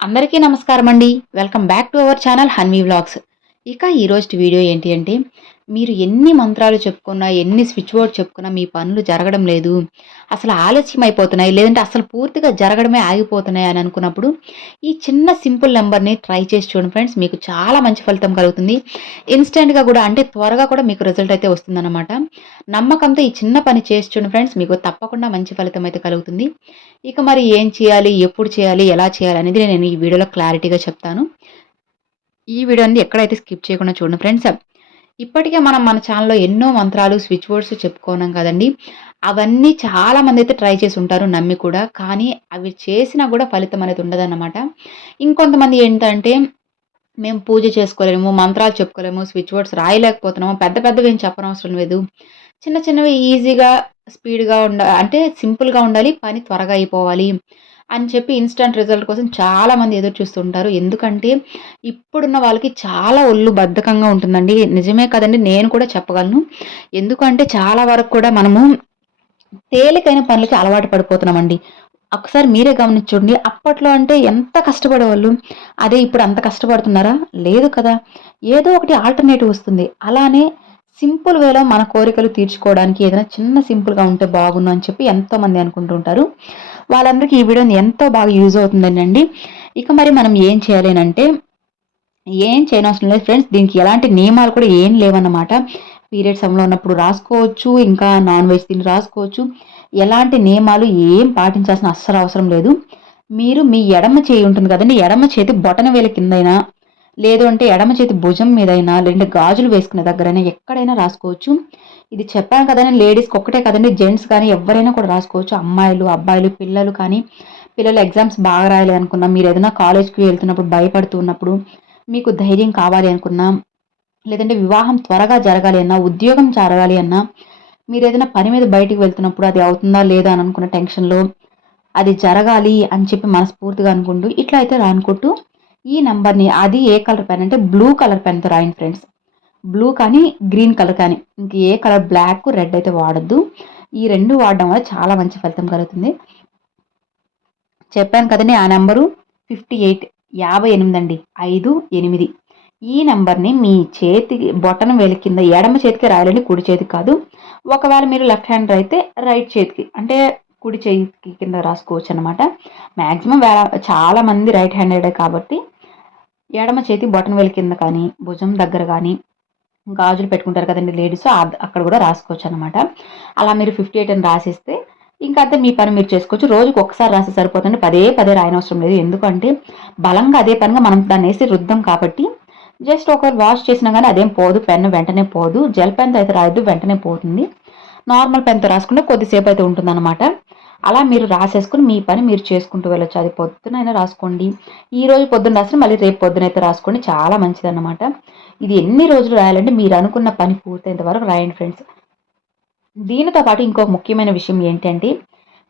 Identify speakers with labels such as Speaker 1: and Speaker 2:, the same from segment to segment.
Speaker 1: అందరికీ నమస్కారం అండి welcome back to our channel Hanvi vlogs. ఇక ఈరోజు వీడియో ఏంటి అంటే మీరు ఎన్ని మంత్రాలు చెప్పుకున్నా ఎన్ని స్విచ్ బోర్డ్ చెప్పుకున్నా మీ పనులు జరగడం లేదు. అసలు ఆలస్యం అయిపోతున్నాయి. లేదంటే అసలు పూర్తిగా జరగడమే ఆగిపోతున్నాయి అని అనుకున్నప్పుడు ఈ చిన్న సింపుల్ నెంబర్ని ట్రై చేసి చూడండి ఫ్రెండ్స్. మీకు చాలా మంచి ఫలితం కలుగుతుంది. ఇన్స్టెంట్గా కూడా అంటే త్వరగా కూడా మీకు రిజల్ట్ అయితే వస్తుందన్నమాట. నమ్మకంతో ఈ చిన్న పని చేసి చూడండి ఫ్రెండ్స్. మీకు తప్పకుండా మంచి ఫలితం అయితే కలుగుతుంది. ఇక మరి ఏం చేయాలి ఎప్పుడు చేయాలి ఎలా చేయాలి అనేది నేను ఈ వీడియోలో క్లారిటీగా చెప్తాను. ఈ వీడియోని ఎక్కడైతే స్కిప్ చేయకుండా చూడండి ఫ్రెండ్స్. ఇప్పటికే మనం మన ఛానల్లో ఎన్నో మంత్రాలు స్విచ్ బోర్డ్స్ చెప్పుకున్నాం కదండి. అవన్నీ చాలా మంది అయితే ట్రై చేసి ఉంటారు నమ్మి కూడా. కానీ అవి చేసినా కూడా ఫలితం అనేది ఉండదన్నమాట. ఇంకొంతమంది ఏంటంటే మేము పూజ చేసుకోలేము మంత్రాలు చెప్పుకోలేము స్విచ్ బోర్డ్స్ రాయలేకపోతున్నాము పెద్ద పెద్దవి ఏం చెప్పనవసరం లేదు. చిన్న చిన్నవి ఈజీగా స్పీడ్గా ఉండ అంటే సింపుల్గా ఉండాలి పని త్వరగా అయిపోవాలి. అని చెప్పి ఇన్స్టంట్ రిజల్ట్ కోసం చాలామంది ఎదురు చూస్తుంటారు. ఎందుకంటే ఇప్పుడున్న వాళ్ళకి చాలా ఒళ్ళు బద్ధకంగా ఉంటుందండి. నిజమే కదండి నేను కూడా చెప్పగలను. ఎందుకంటే చాలా వరకు కూడా మనము తేలికైన పనులకి అలవాటు పడిపోతున్నామండి. ఒకసారి మీరే గమనించండి అప్పట్లో అంటే ఎంత కష్టపడేవాళ్ళు? అదే ఇప్పుడు అంత కష్టపడుతున్నారా? లేదు కదా. ఏదో ఒకటి ఆల్టర్నేటివ్ వస్తుంది. అలానే సింపుల్ వేలో మన కోరికలు తీర్చుకోవడానికి ఏదైనా చిన్న సింపుల్గా ఉంటే బాగుండు అని చెప్పి ఎంతోమంది అనుకుంటుంటారు. వాళ్ళందరికీ ఈ వీడియో ఎంతో బాగా యూజ్ అవుతుందండి ఇక మరి మనం ఏం చేయాలి అంటే ఏం చేయనవసరం లేదు ఫ్రెండ్స్. దీనికి ఎలాంటి నియమాలు కూడా ఏం లేవన్నమాట. పీరియడ్ సమయంలో ఉన్నప్పుడు రాసుకోవచ్చు ఇంకా నాన్ వెజ్ తిని రాసుకోవచ్చు. ఎలాంటి నియమాలు ఏం పాటించాల్సిన అస్సలు అవసరం లేదు. మీరు మీ ఎడమ చేయి ఉంటుంది కదండి ఎడమ చేతి బొటన వేల కిందైనా లేదు అంటే ఎడమ చేతి భుజం మీదైనా రెండు గాజులు వేసుకునే దగ్గరైనా ఎక్కడైనా రాసుకోవచ్చు. ఇది చెప్పాను కదండి లేడీస్కి ఒక్కటే కదండి జెంట్స్ కానీ ఎవరైనా కూడా రాసుకోవచ్చు. అమ్మాయిలు అబ్బాయిలు పిల్లలు కానీ పిల్లలు ఎగ్జామ్స్ బాగా రాయాలి అనుకున్నా మీరు ఏదైనా కాలేజ్కి వెళ్తున్నప్పుడు భయపడుతున్నప్పుడు మీకు ధైర్యం కావాలి అనుకున్నా లేదంటే వివాహం త్వరగా జరగాలి అన్నా ఉద్యోగం జరగాలి అన్నా మీరు ఏదైనా పని మీద బయటికి వెళ్తున్నప్పుడు అది అవుతుందా లేదా అని అనుకున్న టెన్షన్లో అది జరగాలి అని చెప్పి మనస్ఫూర్తిగా అనుకుంటూ ఇట్లా అయితే రానుకుంటూ ఈ నెంబర్ని అది ఏ కలర్ పెన్ అంటే బ్లూ కలర్ పెన్తో రాయండి ఫ్రెండ్స్ బ్లూ కానీ గ్రీన్ కలర్ కానీ. ఇంక ఏ కలర్ బ్లాక్ రెడ్ అయితే వాడద్దు. ఈ రెండు వాడడం వల్ల చాలా మంచి ఫలితం కలుగుతుంది. చెప్పాను కదండి ఆ నెంబరు ఫిఫ్టీ ఎయిట్ యాభై ఎనిమిది అండి. ఐదు ఎనిమిది. ఈ నెంబర్ని మీ చేతికి బొటన వేలి కింద ఎడమ చేతికి రాయాలని కుడి చేతికి కాదు. ఒకవేళ మీరు లెఫ్ట్ హ్యాండ్ అయితే రైట్ చేతికి అంటే కుడి చేతికి కింద రాసుకోవచ్చు అనమాట మ్యాక్సిమం వేళ చాలామంది రైట్ హ్యాండెడే కాబట్టి ఎడమ చేతి బొటన్ వెల్ కింద కానీ భుజం దగ్గర కానీ గాజులు పెట్టుకుంటారు కదండి లేడీస్ అక్కడ కూడా రాసుకోవచ్చు అనమాట అలా మీరు ఫిఫ్టీ ఎయిట్ అని రాసిస్తే ఇంకా అంతే మీ పని మీరు చేసుకోవచ్చు. రోజుకి ఒకసారి రాసి సరిపోతుంది పదే పదే రాయనవసరం లేదు. ఎందుకంటే బలంగా అదే పనిగా మనం దాన్ని వేసి రుద్దాం కాబట్టి జస్ట్ ఒక వాష్ చేసినా కానీ అదేం పోదు పెన్ వెంటనే పోదు. జెల్ పెన్తో అయితే రాయద్దు వెంటనే పోతుంది. నార్మల్ పెన్తో రాసుకుంటే కొద్దిసేపు అయితే ఉంటుందన్నమాట. అలా మీరు రాసేసుకుని మీ పని మీరు చేసుకుంటూ వెళ్ళొచ్చు. అది పొద్దునైనా రాసుకోండి. ఈ రోజు పొద్దున్న రాసిన మళ్ళీ రేపు పొద్దునైతే రాసుకోండి. చాలా మంచిది అనమాట ఇది ఎన్ని రోజులు రాయాలంటే మీరు అనుకున్న పని పూర్తయినంత వరకు రాయండి ఫ్రెండ్స్. దీనితో పాటు ఇంకో ముఖ్యమైన విషయం ఏంటంటే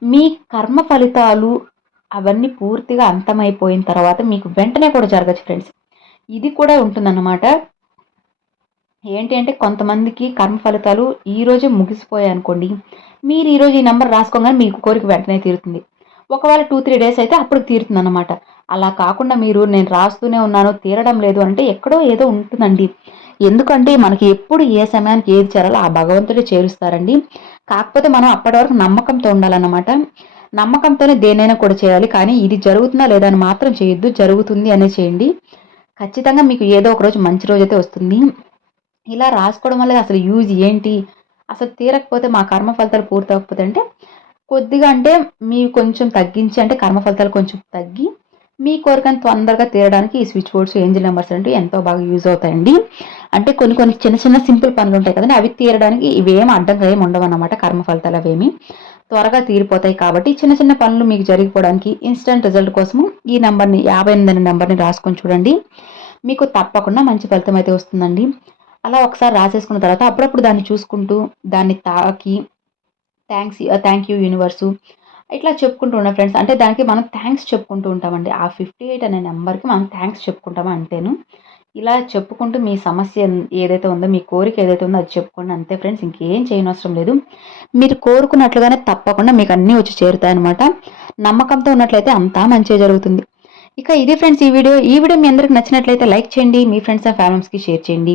Speaker 1: మీ కర్మ ఫలితాలు అవన్నీ పూర్తిగా అంతమైపోయిన తర్వాత మీకు వెంటనే కూడా జరగచ్చు ఫ్రెండ్స్. ఇది కూడా ఉంటుందన్నమాట. ఏంటి అంటే కొంతమందికి కర్మ ఫలితాలు ఈ రోజే ముగిసిపోయాయి అనుకోండి. మీరు ఈరోజు ఈ నెంబర్ రాసుకోగానే మీకు కోరిక వెంటనే తీరుతుంది. ఒకవేళ టూ త్రీ డేస్ అయితే అప్పుడు తీరుతుంది అనమాట అలా కాకుండా మీరు నేను రాస్తూనే ఉన్నాను తీరడం లేదు అంటే ఎక్కడో ఏదో ఉంటుందండి. ఎందుకంటే మనకి ఎప్పుడు ఏ సమయానికి ఏది చేరాలో ఆ భగవంతుడే చేరుస్తారండి. కాకపోతే మనం అప్పటి వరకు నమ్మకంతో ఉండాలన్నమాట. నమ్మకంతోనే దేనైనా కూడా చేయాలి కానీ ఇది జరుగుతుందా లేదా అని మాత్రం చేయొద్దు జరుగుతుంది అనే చేయండి. ఖచ్చితంగా మీకు ఏదో ఒక రోజు మంచి రోజు అయితే వస్తుంది. ఇలా రాసుకోవడం వల్ల అసలు యూజ్ ఏంటి? అసలు తీరకపోతే మా కర్మ ఫలితాలు పూర్తవకపోతే అంటే కొద్దిగా అంటే మీ కొంచెం తగ్గించి అంటే కర్మ ఫలితాలు కొంచెం తగ్గి మీ కోరికను తొందరగా తీరడానికి ఈ స్విచ్ బోర్డ్స్ ఏంజిల్ నెంబర్స్ అంటే ఎంతో బాగా యూజ్ అవుతాయండి. అంటే కొన్ని కొన్ని చిన్న చిన్న సింపుల్ పనులు ఉంటాయి కదండి అవి తీరడానికి ఇవేం అడ్డంగా ఏమి ఉండవు అన్నమాట కర్మ ఫలితాలు అవేమి. త్వరగా తీరిపోతాయి కాబట్టి చిన్న చిన్న పనులు మీకు జరిగిపోవడానికి ఇన్స్టెంట్ రిజల్ట్ కోసము ఈ నెంబర్ని యాభై ఎనిమిది నెంబర్ని రాసుకొని చూడండి. మీకు తప్పకుండా మంచి ఫలితం అయితే వస్తుందండి. అలా ఒకసారి రాసేసుకున్న తర్వాత అప్పుడప్పుడు దాన్ని చూసుకుంటూ దాన్ని తాకి థ్యాంక్స్ థ్యాంక్ యూ యూనివర్సు ఇట్లా చెప్పుకుంటూ ఉన్నాం ఫ్రెండ్స్ అంటే దానికి మనం థ్యాంక్స్ చెప్పుకుంటూ ఉంటామండి. ఆ ఫిఫ్టీ ఎయిట్ అనే నెంబర్కి మనం థ్యాంక్స్ చెప్పుకుంటామా అంతేను ఇలా చెప్పుకుంటూ మీ సమస్య ఏదైతే ఉందో మీ కోరిక ఏదైతే ఉందో అది చెప్పుకోండి. అంతే ఫ్రెండ్స్ ఇంకేం చేయనవసరం లేదు. మీరు కోరుకున్నట్లుగానే తప్పకుండా మీకు అన్నీ వచ్చి చేరుతాయన్నమాట. నమ్మకంతో ఉన్నట్లయితే అంతా మంచిగా జరుగుతుంది. ఇక ఇది ఫ్రెండ్స్ ఈ వీడియో. ఈ వీడియో మీ అందరికి నచ్చినట్లయితే లైక్ చేయండి. మీ ఫ్రెండ్స్ అండ్ ఫ్యామిలీస్కి షేర్ చేయండి.